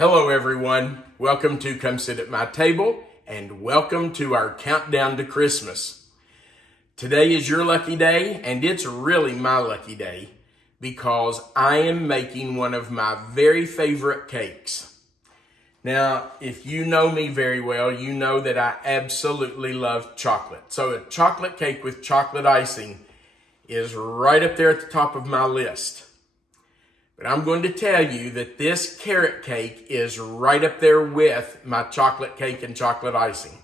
Hello everyone, welcome to Come Sit at My Table and welcome to our countdown to Christmas. Today is your lucky day and it's really my lucky day because I am making one of my very favorite cakes. Now, if you know me very well, you know that I absolutely love chocolate. So a chocolate cake with chocolate icing is right up there at the top of my list. But I'm going to tell you that this carrot cake is right up there with my chocolate cake and chocolate icing.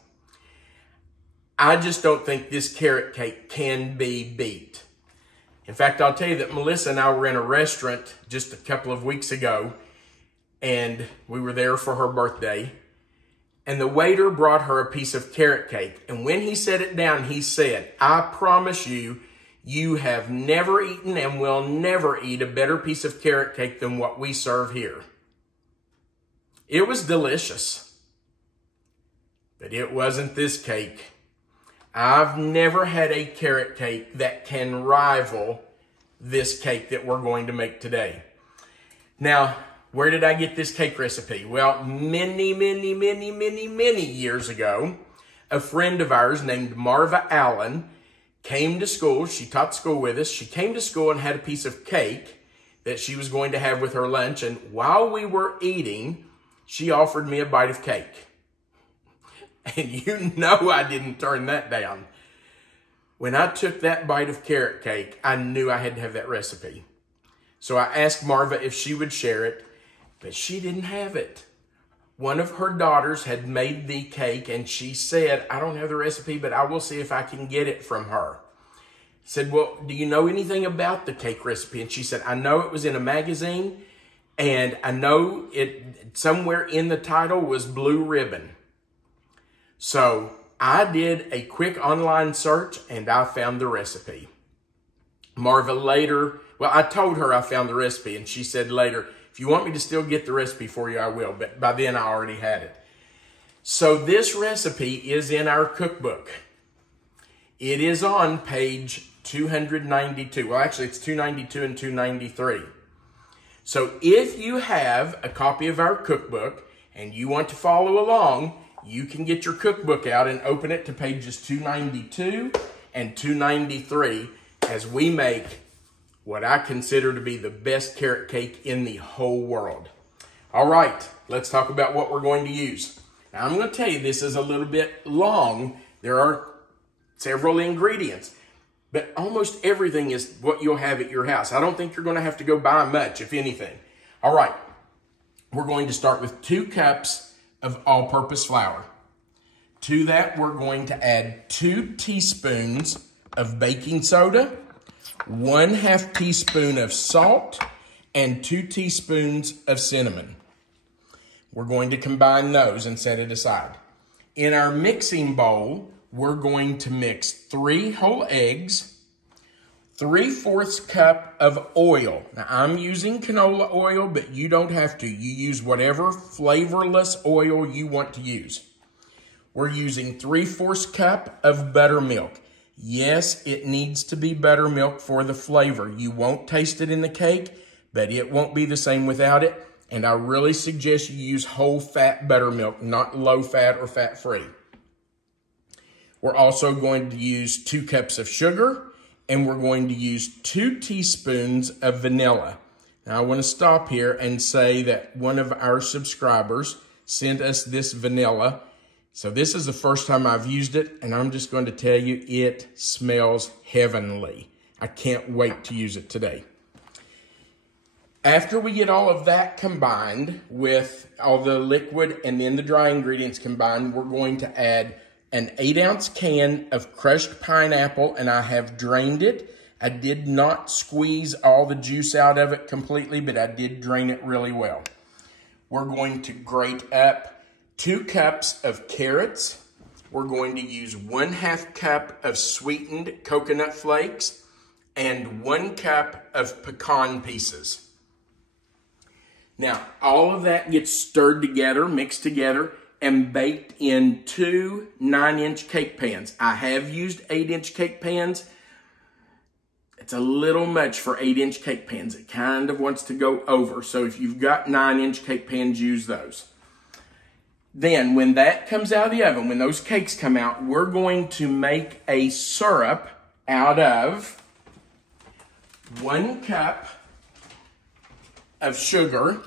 I just don't think this carrot cake can be beat. In fact, I'll tell you that Melissa and I were in a restaurant just a couple of weeks ago, and we were there for her birthday, and the waiter brought her a piece of carrot cake. And when he set it down, he said, "I promise you, you have never eaten and will never eat a better piece of carrot cake than what we serve here." It was delicious, but it wasn't this cake. I've never had a carrot cake that can rival this cake that we're going to make today. Now, where did I get this cake recipe? Well, many years ago, a friend of ours named Marva Allen came to school. She taught school with us. She came to school and had a piece of cake that she was going to have with her lunch. And while we were eating, she offered me a bite of cake. And you know I didn't turn that down. When I took that bite of carrot cake, I knew I had to have that recipe. So I asked Marva if she would share it, but she didn't have it. One of her daughters had made the cake and she said, "I don't have the recipe, but I will see if I can get it from her." I said, "Well, do you know anything about the cake recipe?" And she said, "I know it was in a magazine and I know it somewhere in the title was Blue Ribbon." So I did a quick online search and I found the recipe. Marva later, well, I told her I found the recipe and she said later, "If you want me to still get the recipe for you, I will." But by then I already had it. So this recipe is in our cookbook. It is on page 292. Well, actually it's 292 and 293. So if you have a copy of our cookbook and you want to follow along, you can get your cookbook out and open it to pages 292 and 293 as we make what I consider to be the best carrot cake in the whole world. All right, let's talk about what we're going to use. Now, I'm going to tell you this is a little bit long. There are several ingredients, but almost everything is what you'll have at your house. I don't think you're going to have to go buy much, if anything. All right, we're going to start with 2 cups of all-purpose flour. To that, we're going to add 2 teaspoons of baking soda, 1/2 teaspoon of salt, and 2 teaspoons of cinnamon. We're going to combine those and set it aside. In our mixing bowl, we're going to mix 3 whole eggs, 3/4 cup of oil. Now, I'm using canola oil, but you don't have to. You use whatever flavorless oil you want to use. We're using 3/4 cup of buttermilk. Yes, it needs to be buttermilk for the flavor. You won't taste it in the cake, but it won't be the same without it. And I really suggest you use whole fat buttermilk, not low fat or fat free. We're also going to use 2 cups of sugar, and we're going to use 2 teaspoons of vanilla. Now I want to stop here and say that one of our subscribers sent us this vanilla. So this is the first time I've used it, and I'm just going to tell you, it smells heavenly. I can't wait to use it today. After we get all of that combined with all the liquid and then the dry ingredients combined, we're going to add an 8-ounce can of crushed pineapple, and I have drained it. I did not squeeze all the juice out of it completely, but I did drain it really well. We're going to grate up 2 cups of carrots. We're going to use 1/2 cup of sweetened coconut flakes and 1 cup of pecan pieces. Now, all of that gets stirred together, mixed together, and baked in 2 9-inch cake pans. I have used 8-inch cake pans. It's a little much for 8-inch cake pans. It kind of wants to go over. So if you've got 9-inch cake pans, use those. Then when that comes out of the oven, when those cakes come out, we're going to make a syrup out of 1 cup of sugar,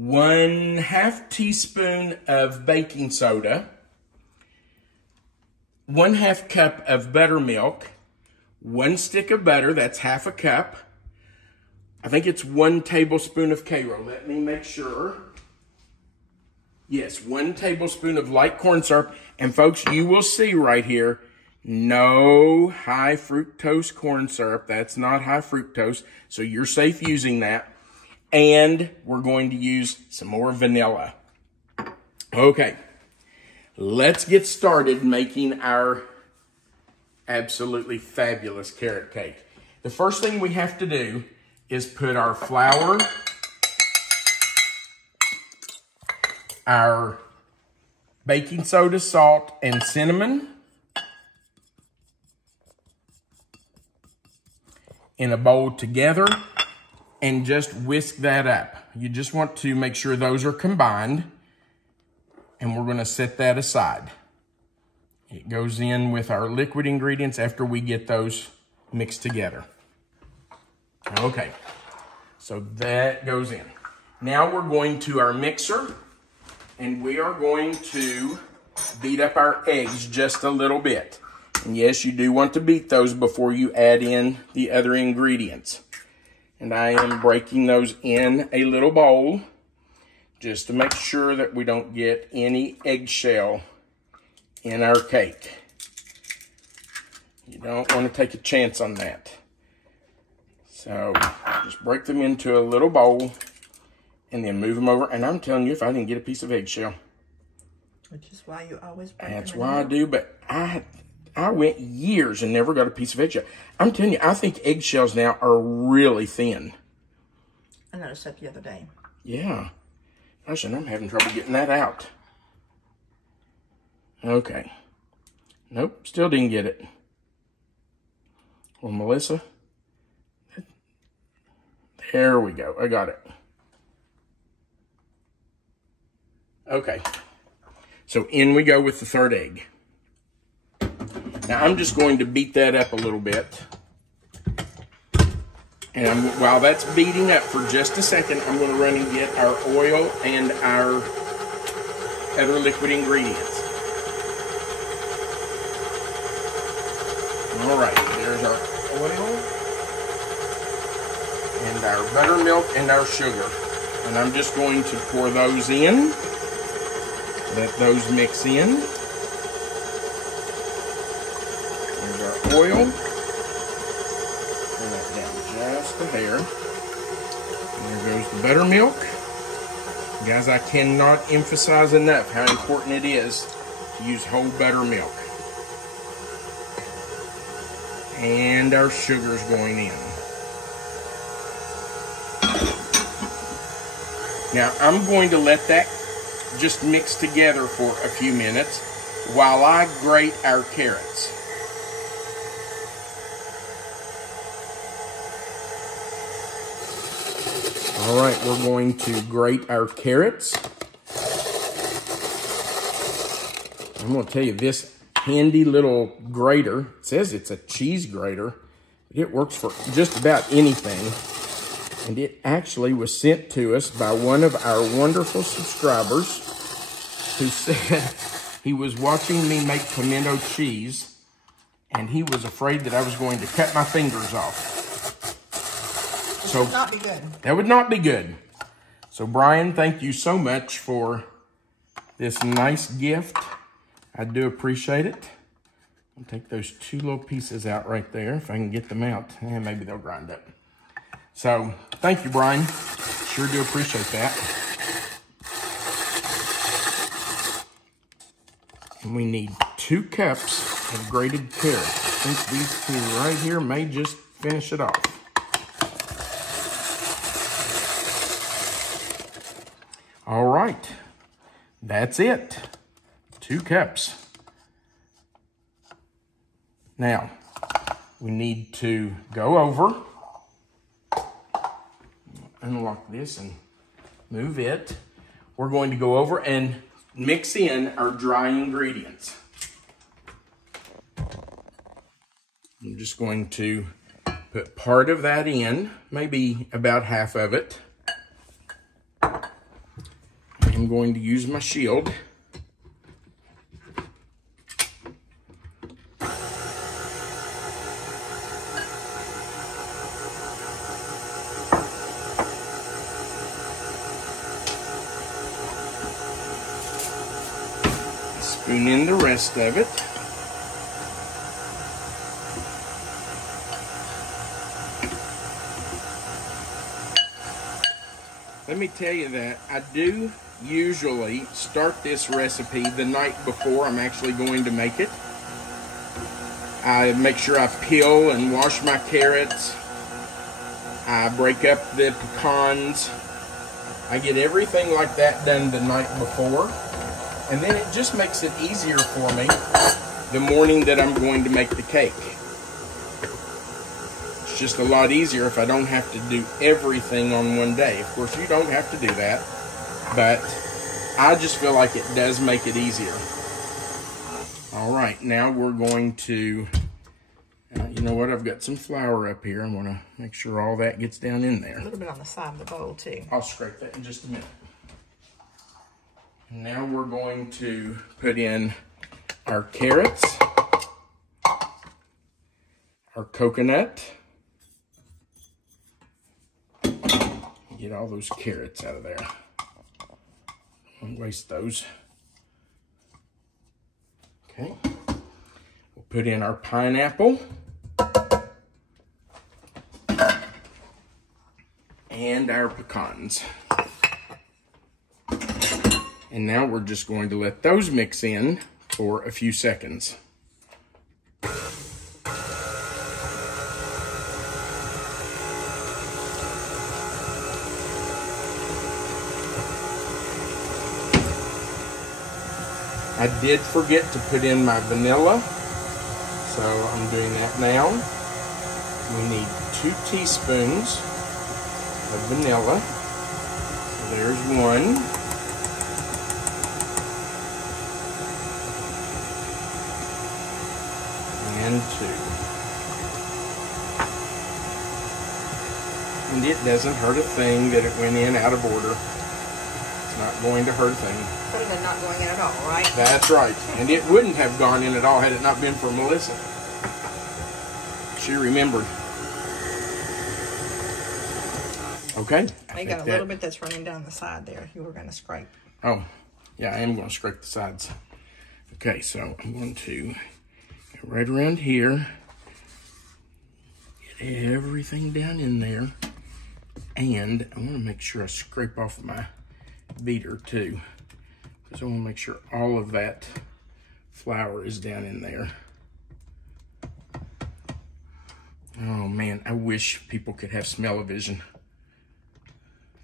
1/2 teaspoon of baking soda, 1/2 cup of buttermilk, 1 stick of butter, that's 1/2 cup. I think it's 1 tablespoon of Cairo. Let me make sure. Yes, 1 tablespoon of light corn syrup. And folks, you will see right here, no high fructose corn syrup. That's not high fructose, so you're safe using that. And we're going to use some more vanilla. Okay, let's get started making our absolutely fabulous carrot cake. The first thing we have to do is put our flour, our baking soda, salt, and cinnamon in a bowl together and just whisk that up. You just want to make sure those are combined, and we're going to set that aside. It goes in with our liquid ingredients after we get those mixed together. Okay, so that goes in. Now we're going to our mixer, and we are going to beat up our eggs just a little bit. And yes, you do want to beat those before you add in the other ingredients. And I am breaking those in a little bowl just to make sure that we don't get any eggshell in our cake. You don't want to take a chance on that. So just break them into a little bowl and then move them over. And I'm telling you, if I didn't get a piece of eggshell. Which is why you always break them. That's why I do, but I went years and never got a piece of eggshell. I'm telling you, I think eggshells now are really thin. I noticed that the other day. Yeah. Gosh, and I'm having trouble getting that out. Okay. Nope, still didn't get it. Well, Melissa. There we go. I got it. Okay. So in we go with the third egg. Now I'm just going to beat that up a little bit. And while that's beating up for just a second, I'm going to run and get our oil and our other liquid ingredients. All right, there's our oil and our buttermilk and our sugar. And I'm just going to pour those in. Let those mix in. There's our oil. Turn that down just a hair. And there goes the buttermilk. Guys, I cannot emphasize enough how important it is to use whole buttermilk. And our sugar's going in. Now, I'm going to let that just mix together for a few minutes while I grate our carrots. All right, we're going to grate our carrots. I'm going to tell you, this handy little grater, it says it's a cheese grater, but it works for just about anything. And it actually was sent to us by one of our wonderful subscribers who said he was watching me make pimento cheese and he was afraid that I was going to cut my fingers off. This would not be good. That would not be good. So Brian, thank you so much for this nice gift. I do appreciate it. I'll take those two little pieces out right there if I can get them out. And maybe they'll grind up. So, thank you, Brian. Sure do appreciate that. And we need 2 cups of grated carrots. I think these two right here may just finish it off. All right. That's it. 2 cups. Now, we need to go over, unlock this and move it. We're going to go over and mix in our dry ingredients. I'm just going to put part of that in, maybe about half of it. I'm going to use my shield. Spoon in the rest of it. Let me tell you that I do usually start this recipe the night before I'm actually going to make it. I make sure I peel and wash my carrots. I break up the pecans. I get everything like that done the night before. And then it just makes it easier for me the morning that I'm going to make the cake. It's just a lot easier if I don't have to do everything on one day. Of course, you don't have to do that, but I just feel like it does make it easier. All right, now we're going to, you know what, I've got some flour up here. I'm gonna make sure all that gets down in there. A little bit on the side of the bowl too. I'll scrape that in just a minute. Now we're going to put in our carrots, our coconut. Get all those carrots out of there. Don't waste those. Okay. We'll put in our pineapple. And our pecans. And now we're just going to let those mix in for a few seconds. I did forget to put in my vanilla, so I'm doing that now. We need 2 teaspoons of vanilla. So there's one. And 2. And it doesn't hurt a thing that it went in out of order. It's not going to hurt a thing. Better than not going in at all, right? That's right. And it wouldn't have gone in at all had it not been for Melissa. She remembered. Okay. I got a little bit that's running down the side there. You were going to scrape. Oh, yeah, I am going to scrape the sides. Okay, so I'm going to go right around here. Get everything down in there. And I want to make sure I scrape off my beater too, because I want to make sure all of that flour is down in there. Oh man, I wish people could have smell-o-vision.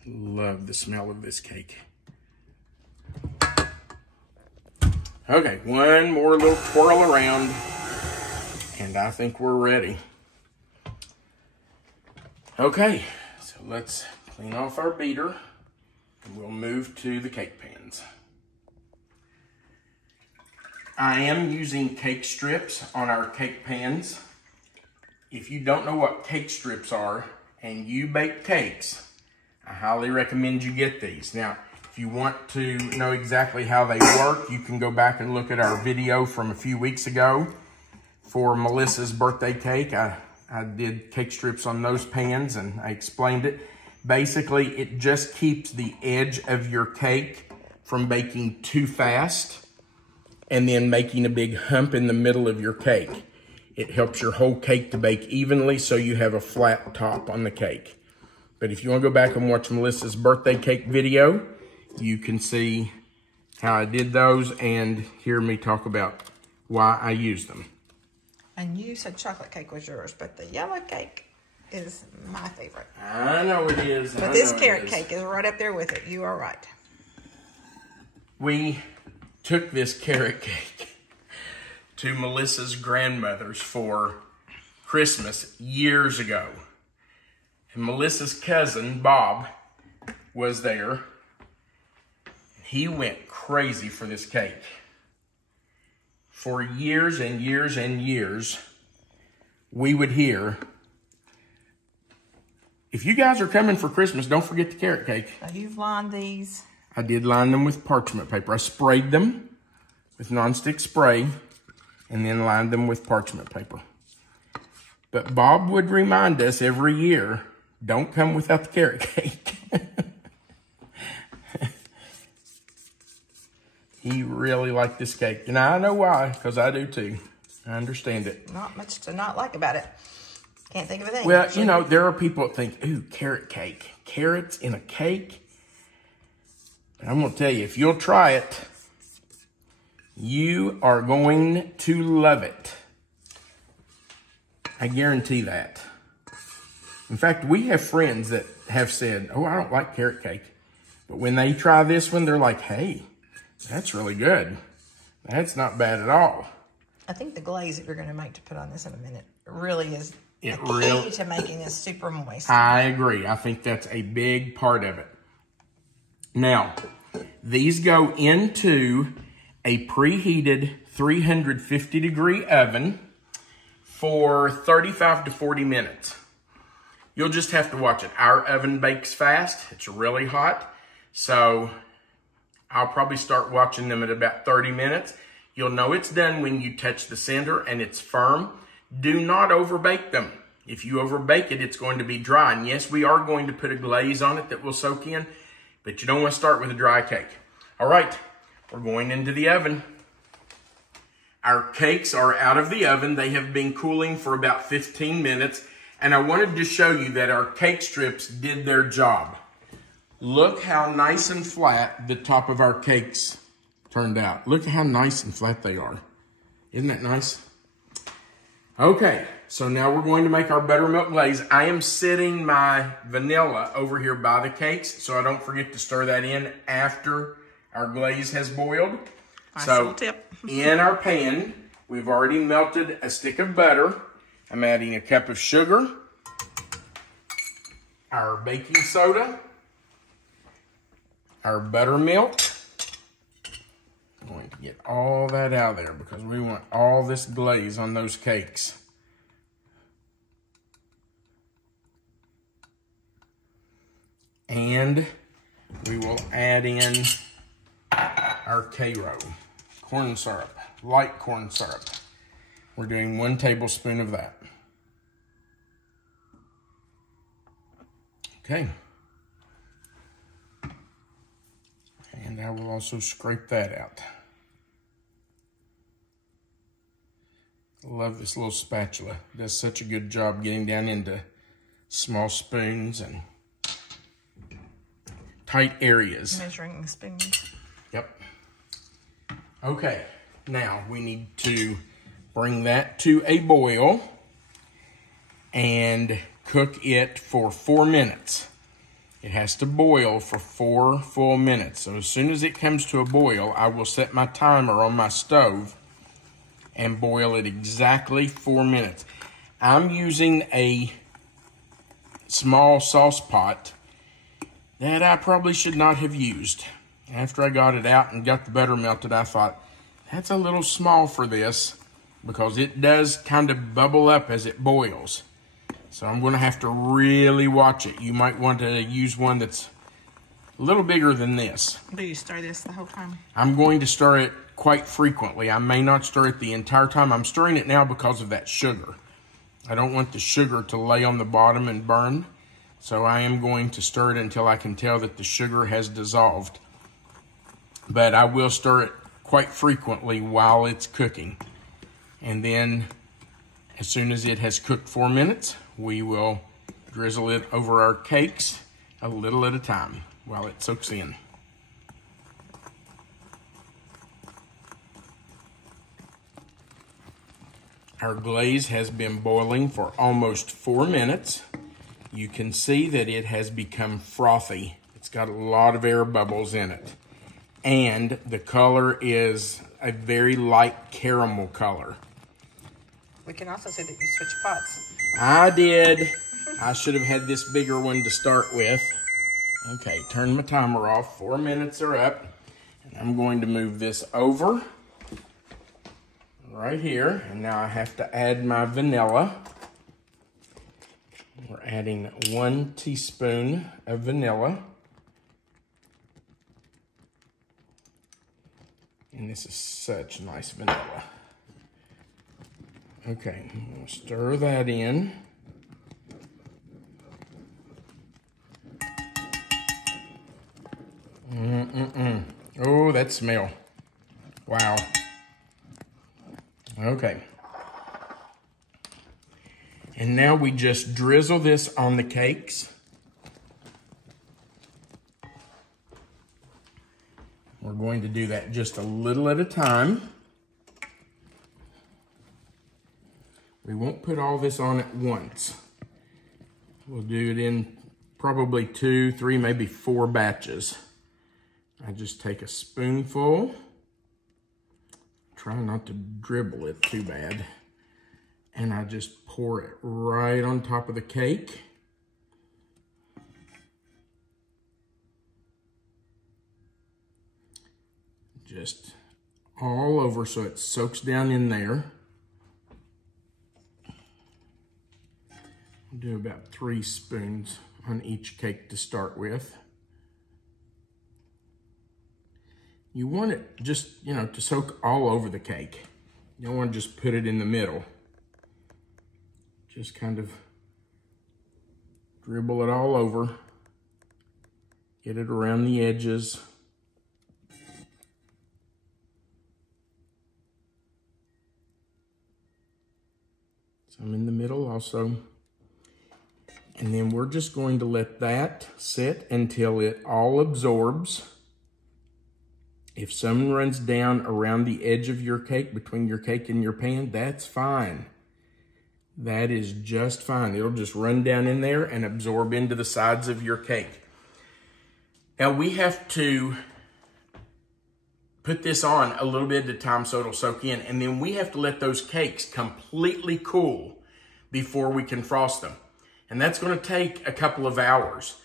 Love the smell of this cake. Okay, one more little twirl around, and I think we're ready. Okay, so let's clean off our beater, and we'll move to the cake pans. I am using cake strips on our cake pans. If you don't know what cake strips are and you bake cakes, I highly recommend you get these. Now, if you want to know exactly how they work, you can go back and look at our video from a few weeks ago for Melissa's birthday cake. I did cake strips on those pans and I explained it. Basically, it just keeps the edge of your cake from baking too fast and then making a big hump in the middle of your cake. It helps your whole cake to bake evenly so you have a flat top on the cake. But if you want to go back and watch Melissa's birthday cake video, you can see how I did those and hear me talk about why I use them. And you said chocolate cake was yours, but the yellow cake is my favorite. I know it is. But this carrot cake is right up there with it. You are right. We took this carrot cake to Melissa's grandmother's for Christmas years ago. And Melissa's cousin, Bob, was there. He went crazy for this cake. For years and years and years, we would hear, if you guys are coming for Christmas, don't forget the carrot cake. Now you've lined these. I did line them with parchment paper. I sprayed them with nonstick spray and then lined them with parchment paper. But Bob would remind us every year, don't come without the carrot cake. He really liked this cake. And I know why, because I do too. I understand it. Not much to not like about it. Can't think of a thing. Well, you know, there are people that think, ooh, carrot cake. Carrots in a cake. But I'm going to tell you, if you'll try it, you are going to love it. I guarantee that. In fact, we have friends that have said, oh, I don't like carrot cake. But when they try this one, they're like, hey, that's really good. That's not bad at all. I think the glaze that you're going to make to put on this in a minute really is the really key to making this super moist. I agree. I think that's a big part of it. Now, these go into a preheated 350-degree oven for 35 to 40 minutes. You'll just have to watch it. Our oven bakes fast. It's really hot. So I'll probably start watching them at about 30 minutes. You'll know it's done when you touch the center and it's firm. Do not overbake them. If you overbake it, it's going to be dry. And yes, we are going to put a glaze on it that will soak in, but you don't want to start with a dry cake. All right, we're going into the oven. Our cakes are out of the oven. They have been cooling for about 15 minutes. And I wanted to show you that our cake strips did their job. Look how nice and flat the top of our cakes turned out. Look at how nice and flat they are. Isn't that nice? Okay, so now we're going to make our buttermilk glaze. I am setting my vanilla over here by the cakes, so I don't forget to stir that in after our glaze has boiled. Nice so little tip. in our pan, we've already melted a stick of butter. I'm adding a cup of sugar, our baking soda, our buttermilk. I'm going to get all that out of there because we want all this glaze on those cakes. And we will add in our K-Row, corn syrup, light corn syrup. We're doing 1 tablespoon of that. Okay. And I will also scrape that out. Love this little spatula. It does such a good job getting down into small spoons and tight areas. Measuring spoons. Yep. Okay, now we need to bring that to a boil and cook it for 4 minutes. It has to boil for 4 full minutes. So as soon as it comes to a boil, I will set my timer on my stove and boil it exactly 4 minutes. I'm using a small sauce pot that I probably should not have used. After I got it out and got the butter melted, I thought, that's a little small for this because it does kind of bubble up as it boils. So I'm going to have to really watch it. You might want to use one that's a little bigger than this. Do you stir this the whole time? I'm going to stir it quite frequently. I may not stir it the entire time. I'm stirring it now because of that sugar. I don't want the sugar to lay on the bottom and burn. So I am going to stir it until I can tell that the sugar has dissolved. But I will stir it quite frequently while it's cooking. And then as soon as it has cooked 4 minutes, we will drizzle it over our cakes a little at a time while it soaks in. Our glaze has been boiling for almost 4 minutes. You can see that it has become frothy. It's got a lot of air bubbles in it. And the color is a very light caramel color. We can also see that you switch pots. I did. I should have had this bigger one to start with. Okay, turn my timer off. 4 minutes are up. And I'm going to move this over right here. And now I have to add my vanilla. We're adding 1 teaspoon of vanilla. And this is such nice vanilla. Okay, I'm gonna stir that in. Oh, that smell. Wow. Okay. And now we just drizzle this on the cakes. We're going to do that just a little at a time. We won't put all this on at once. We'll do it in probably 2, 3, maybe 4 batches. I just take a spoonful. Try not to dribble it too bad. And I just pour it right on top of the cake. Just all over so it soaks down in there. I'll do about 3 spoons on each cake to start with. You want it just, you know, to soak all over the cake. You don't want to just put it in the middle. Just kind of dribble it all over. Get it around the edges. Some in the middle also. And then we're just going to let that sit until it all absorbs. If some runs down around the edge of your cake, between your cake and your pan, that's fine. That is just fine. It'll just run down in there and absorb into the sides of your cake. Now we have to put this on a little bit at a time so it'll soak in, and then we have to let those cakes completely cool before we can frost them. And that's going to take a couple of hours.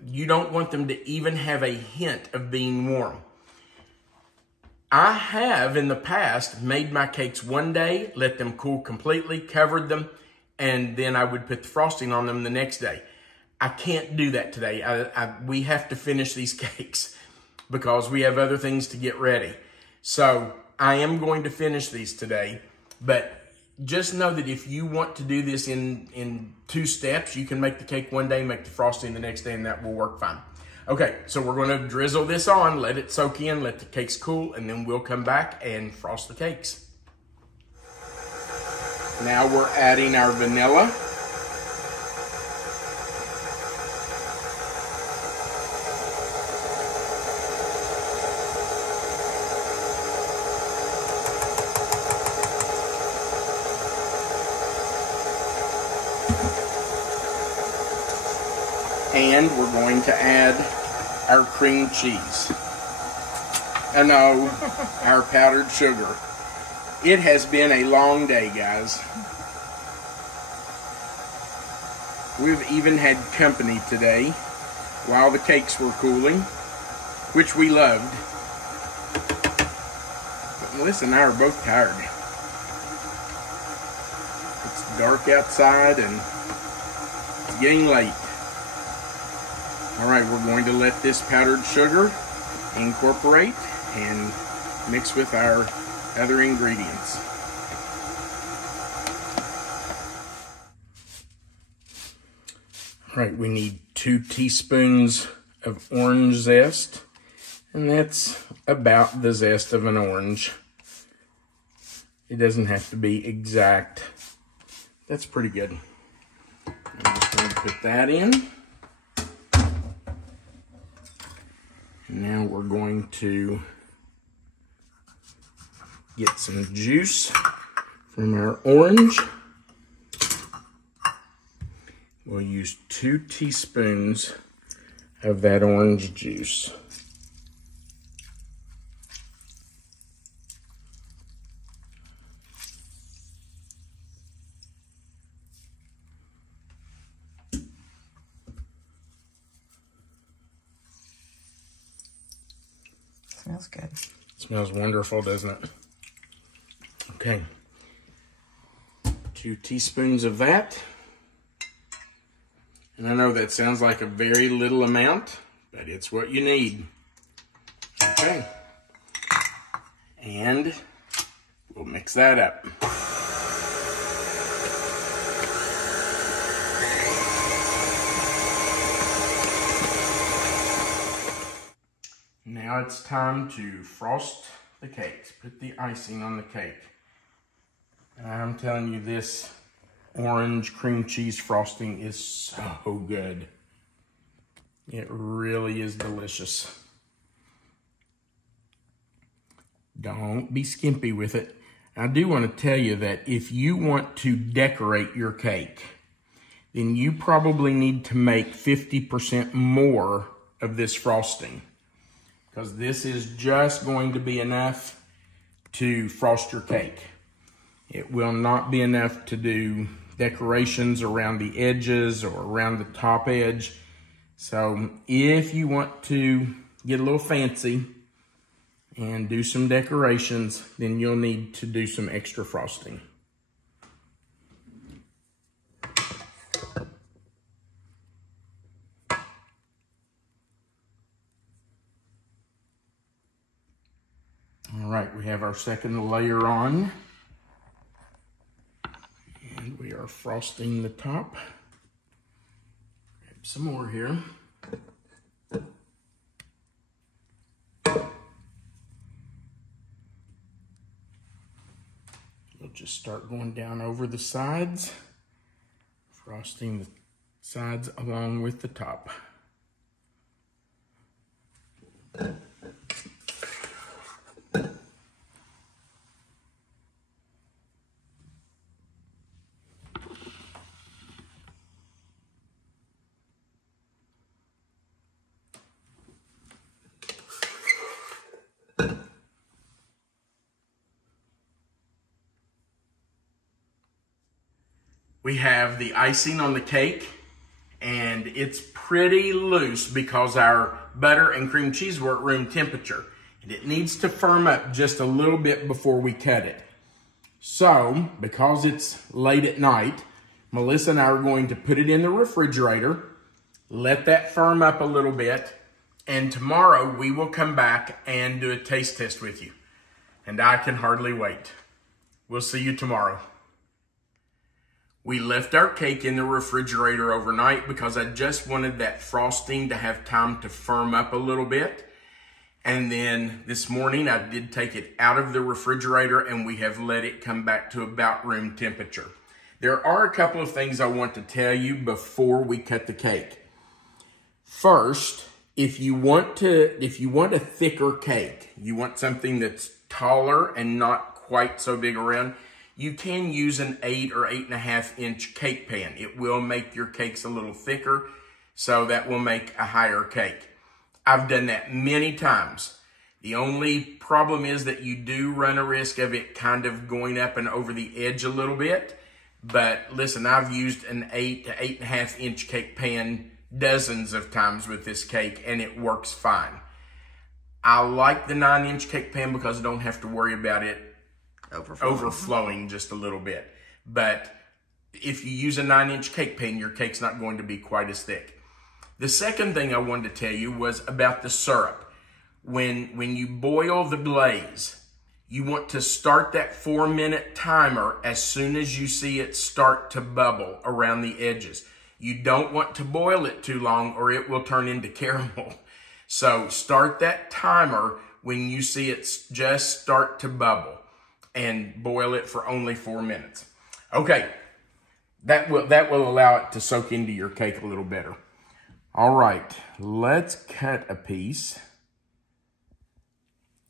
You don't want them to even have a hint of being warm. I have in the past made my cakes one day, let them cool completely, covered them, and then I would put the frosting on them the next day. I can't do that today. We have to finish these cakes because we have other things to get ready. So I am going to finish these today, but just know that if you want to do this in 2 steps, you can make the cake one day, make the frosting the next day, and that will work fine. Okay, so we're going to drizzle this on, let it soak in, let the cakes cool, and then we'll come back and frost the cakes. Now we're adding our vanilla. And we're going to add our cream cheese. No, our powdered sugar. It has been a long day, guys. We've even had company today while the cakes were cooling, which we loved. But Melissa and I are both tired. It's dark outside and it's getting late. All right, we're going to let this powdered sugar incorporate and mix with our other ingredients. All right, we need 2 teaspoons of orange zest, and that's about the zest of an orange. It doesn't have to be exact. That's pretty good. I'm just going to put that in. Now we're going to get some juice from our orange. We'll use 2 teaspoons of that orange juice. Smells good. Smells wonderful, doesn't it? Okay. 2 teaspoons of that. And I know that sounds like a very little amount, but it's what you need. Okay. And we'll mix that up. Now it's time to frost the cakes, put the icing on the cake. And I'm telling you, this orange cream cheese frosting is so good. It really is delicious. Don't be skimpy with it. I do want to tell you that if you want to decorate your cake, then you probably need to make 50% more of this frosting, because this is just going to be enough to frost your cake. It will not be enough to do decorations around the edges or around the top edge. So if you want to get a little fancy and do some decorations, then you'll need to do some extra frosting. All right, we have our second layer on. And we are frosting the top. Grab some more here. We'll just start going down over the sides, frosting the sides along with the top. We have the icing on the cake, and it's pretty loose because our butter and cream cheese were at room temperature, and it needs to firm up just a little bit before we cut it. So, because it's late at night, Melissa and I are going to put it in the refrigerator, let that firm up a little bit, and tomorrow we will come back and do a taste test with you. And I can hardly wait. We'll see you tomorrow. We left our cake in the refrigerator overnight because I just wanted that frosting to have time to firm up a little bit. And then this morning I did take it out of the refrigerator and we have let it come back to about room temperature. There are a couple of things I want to tell you before we cut the cake. First, if you want a thicker cake, you want something that's taller and not quite so big around, you can use an 8 or 8.5 inch cake pan. It will make your cakes a little thicker, so that will make a higher cake. I've done that many times. The only problem is that you do run a risk of it kind of going up and over the edge a little bit. But listen, I've used an 8 to 8.5 inch cake pan dozens of times with this cake, and it works fine. I like the 9 inch cake pan because I don't have to worry about it overflowing just a little bit. But if you use a 9 inch cake pan, your cake's not going to be quite as thick. The second thing I wanted to tell you was about the syrup. When you boil the glaze, you want to start that 4-minute timer as soon as you see it start to bubble around the edges. You don't want to boil it too long or it will turn into caramel. So start that timer when you see it just start to bubble, and boil it for only 4 minutes. Okay, that will allow it to soak into your cake a little better. All right, let's cut a piece.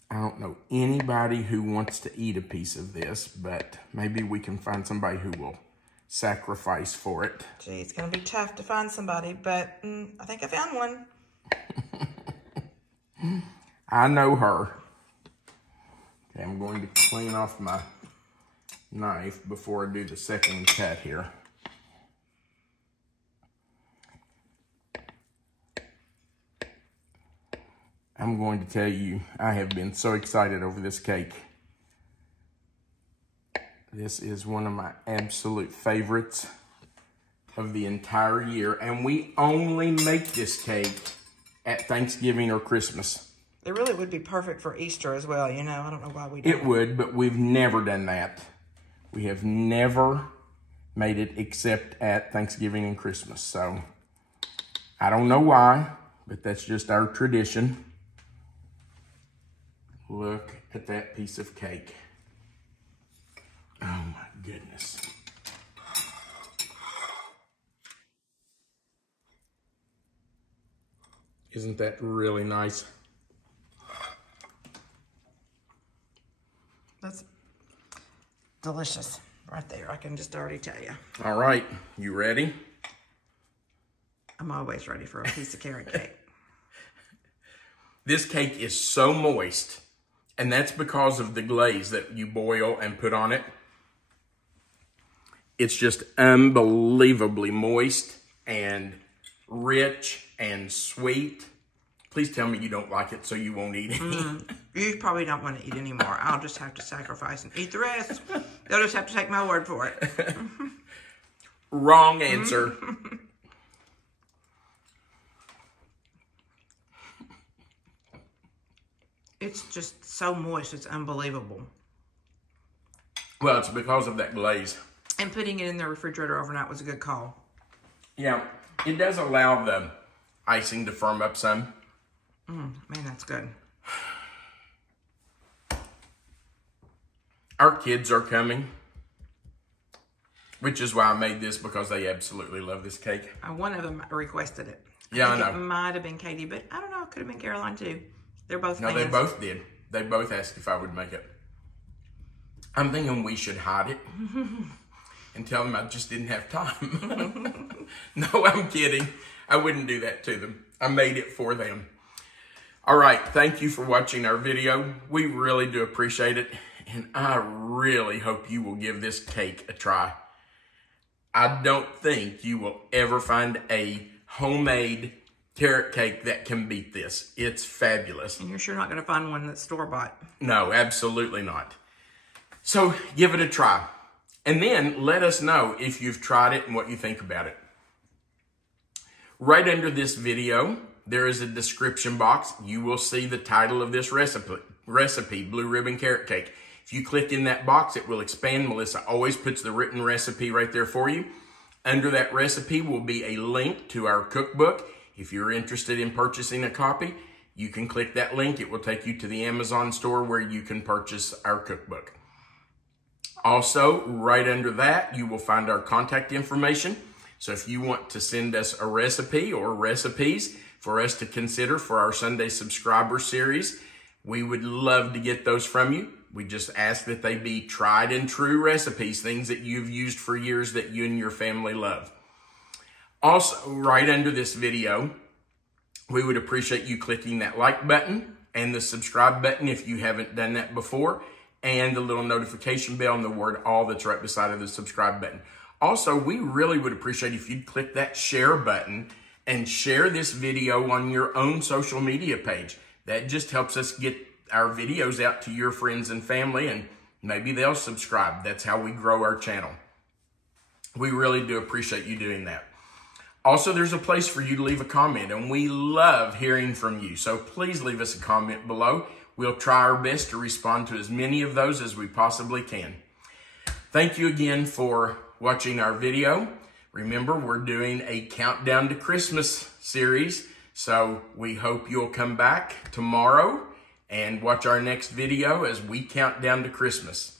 I don't know anybody who wants to eat a piece of this, but maybe we can find somebody who will sacrifice for it. Gee, it's gonna be tough to find somebody, but I think I found one. I know her. Okay, I'm going to clean off my knife before I do the second cut here. I'm going to tell you, I have been so excited over this cake. This is one of my absolute favorites of the entire year. And we only make this cake at Thanksgiving or Christmas. It really would be perfect for Easter as well, you know. I don't know why we don't. It would, but we've never done that. We have never made it except at Thanksgiving and Christmas. So I don't know why, but that's just our tradition. Look at that piece of cake. Oh my goodness. Isn't that really nice? That's delicious right there. I can just already tell you. All right, you ready? I'm always ready for a piece of carrot cake. This cake is so moist, and that's because of the glaze that you boil and put on it. It's just unbelievably moist and rich and sweet. Please tell me you don't like it so you won't eat it. You probably don't want to eat anymore. I'll just have to sacrifice and eat the rest. You'll just have to take my word for it. Wrong answer. It's just so moist. It's unbelievable. Well, it's because of that glaze. And putting it in the refrigerator overnight was a good call. Yeah, it does allow the icing to firm up some. Man, that's good. Our kids are coming, which is why I made this, because they absolutely love this cake. One of them requested it. Yeah, I know. It might have been Katie, but I don't know. It could have been Caroline too. They're both No, fans. they both did. They both asked if I would make it. I'm thinking we should hide it and tell them I just didn't have time. No, I'm kidding. I wouldn't do that to them. I made it for them. All right, thank you for watching our video. We really do appreciate it, and I really hope you will give this cake a try. I don't think you will ever find a homemade carrot cake that can beat this. It's fabulous. And you're sure not going to find one that's store-bought. No, absolutely not. So give it a try. And then let us know if you've tried it and what you think about it. Right under this video, there is a description box. You will see the title of this recipe, Blue Ribbon Carrot Cake. If you click in that box, it will expand. Melissa always puts the written recipe right there for you. Under that recipe will be a link to our cookbook. If you're interested in purchasing a copy, you can click that link. It will take you to the Amazon store where you can purchase our cookbook. Also, right under that, you will find our contact information. So if you want to send us a recipe or recipes for us to consider for our Sunday subscriber series, we would love to get those from you. We just ask that they be tried and true recipes, things that you've used for years that you and your family love. Also, right under this video, we would appreciate you clicking that like button and the subscribe button if you haven't done that before, and the little notification bell and the word all that's right beside of the subscribe button. Also, we really would appreciate if you'd click that share button and share this video on your own social media page. That just helps us get our videos out to your friends and family, and maybe they'll subscribe. That's how we grow our channel. We really do appreciate you doing that. Also, there's a place for you to leave a comment, and we love hearing from you. So please leave us a comment below. We'll try our best to respond to as many of those as we possibly can. Thank you again for watching our video. Remember, we're doing a Countdown to Christmas series, so we hope you'll come back tomorrow and watch our next video as we count down to Christmas.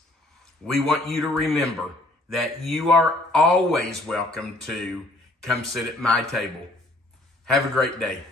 We want you to remember that you are always welcome to come sit at my table. Have a great day.